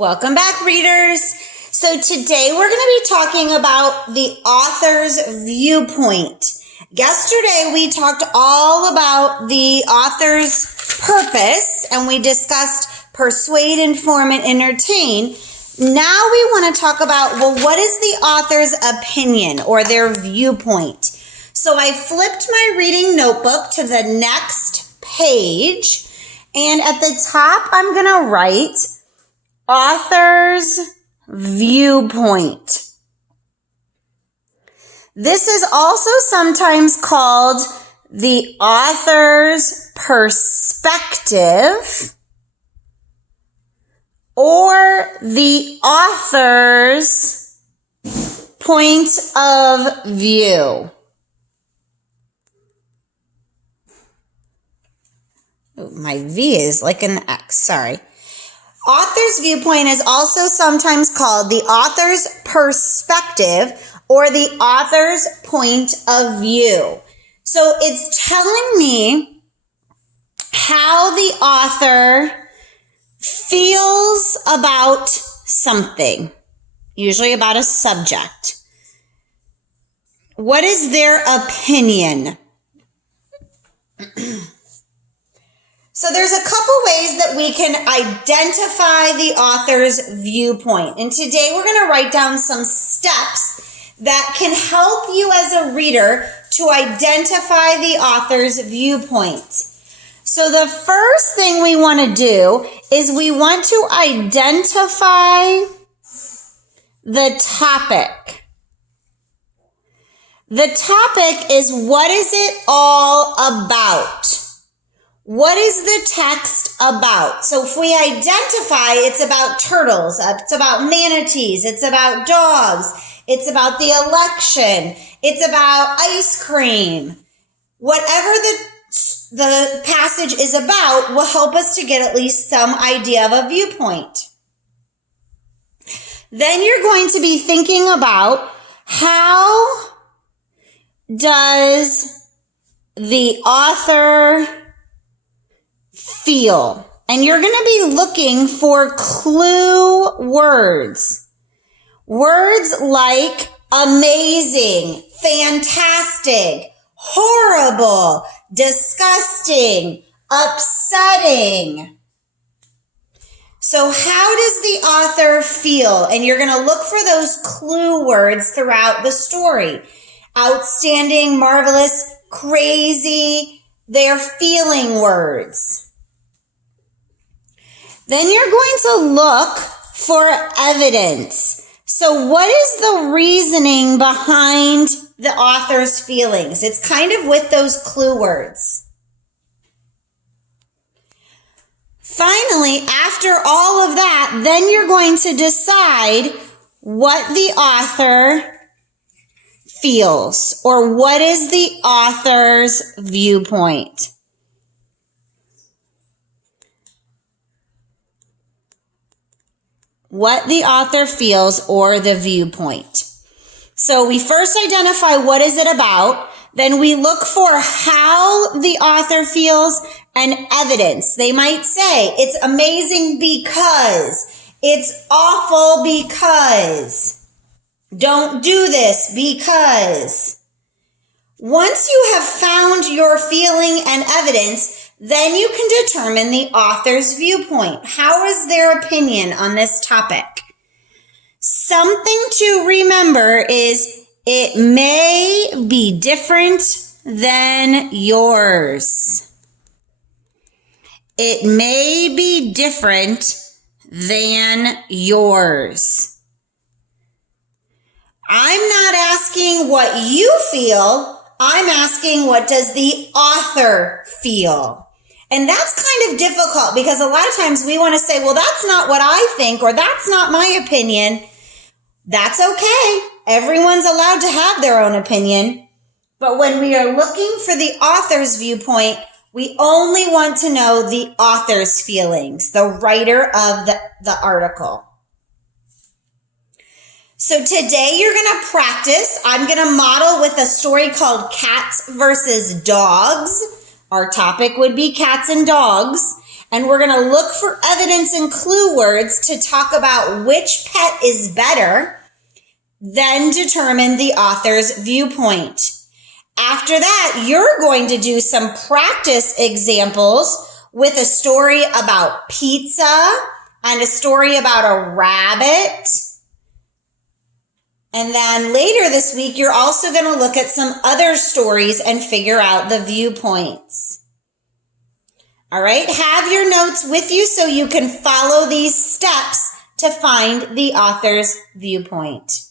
Welcome back, readers. So today we're going to be talking about the author's viewpoint. Yesterday we talked all about the author's purpose and we discussed persuade, inform, and entertain. Now we want to talk about, what is the author's opinion or their viewpoint? So I flipped my reading notebook to the next page, and at the top I'm going to write author's viewpoint. This is also sometimes called the author's perspective or the author's point of view. Oh, my V is like an X, sorry. Author's viewpoint is also sometimes called the author's perspective or the author's point of view. So it's telling me how the author feels about something, usually about a subject. What is their opinion? So there's a couple ways that we can identify the author's viewpoint. And today we're going to write down some steps that can help you as a reader to identify the author's viewpoint. So the first thing we want to do is we want to identify the topic. The topic is, what is it all about? What is the text about? So if we identify, it's about turtles, it's about manatees, it's about dogs, it's about the election, it's about ice cream. Whatever the passage is about will help us to get at least some idea of a viewpoint. Then you're going to be thinking about, how does the author feel? And you're going to be looking for clue words. Words like amazing, fantastic, horrible, disgusting, upsetting. So how does the author feel? And you're going to look for those clue words throughout the story. Outstanding, marvelous, crazy, they're feeling words. Then you're going to look for evidence. So what is the reasoning behind the author's feelings? It's kind of with those clue words. Finally, after all of that, then you're going to decide what the author feels, or what is the author's viewpoint. What the author feels, or the viewpoint. So we first identify what is it about, then we look for how the author feels and evidence. They might say it's amazing because, it's awful because, don't do this because. Once you have found your feeling and evidence, then you can determine the author's viewpoint. How is their opinion on this topic? Something to remember is it may be different than yours. It may be different than yours. I'm not asking what you feel. I'm asking, what does the author feel? And that's kind of difficult because a lot of times we want to say, well, that's not what I think, or that's not my opinion. That's okay. Everyone's allowed to have their own opinion. But when we are looking for the author's viewpoint, we only want to know the author's feelings, the writer of the article. So today you're going to practice. I'm going to model with a story called Cats versus Dogs. Our topic would be cats and dogs. And we're going to look for evidence and clue words to talk about which pet is better, then determine the author's viewpoint. After that, you're going to do some practice examples with a story about pizza and a story about a rabbit. And then later this week, you're also going to look at some other stories and figure out the viewpoints. All right, have your notes with you so you can follow these steps to find the author's viewpoint.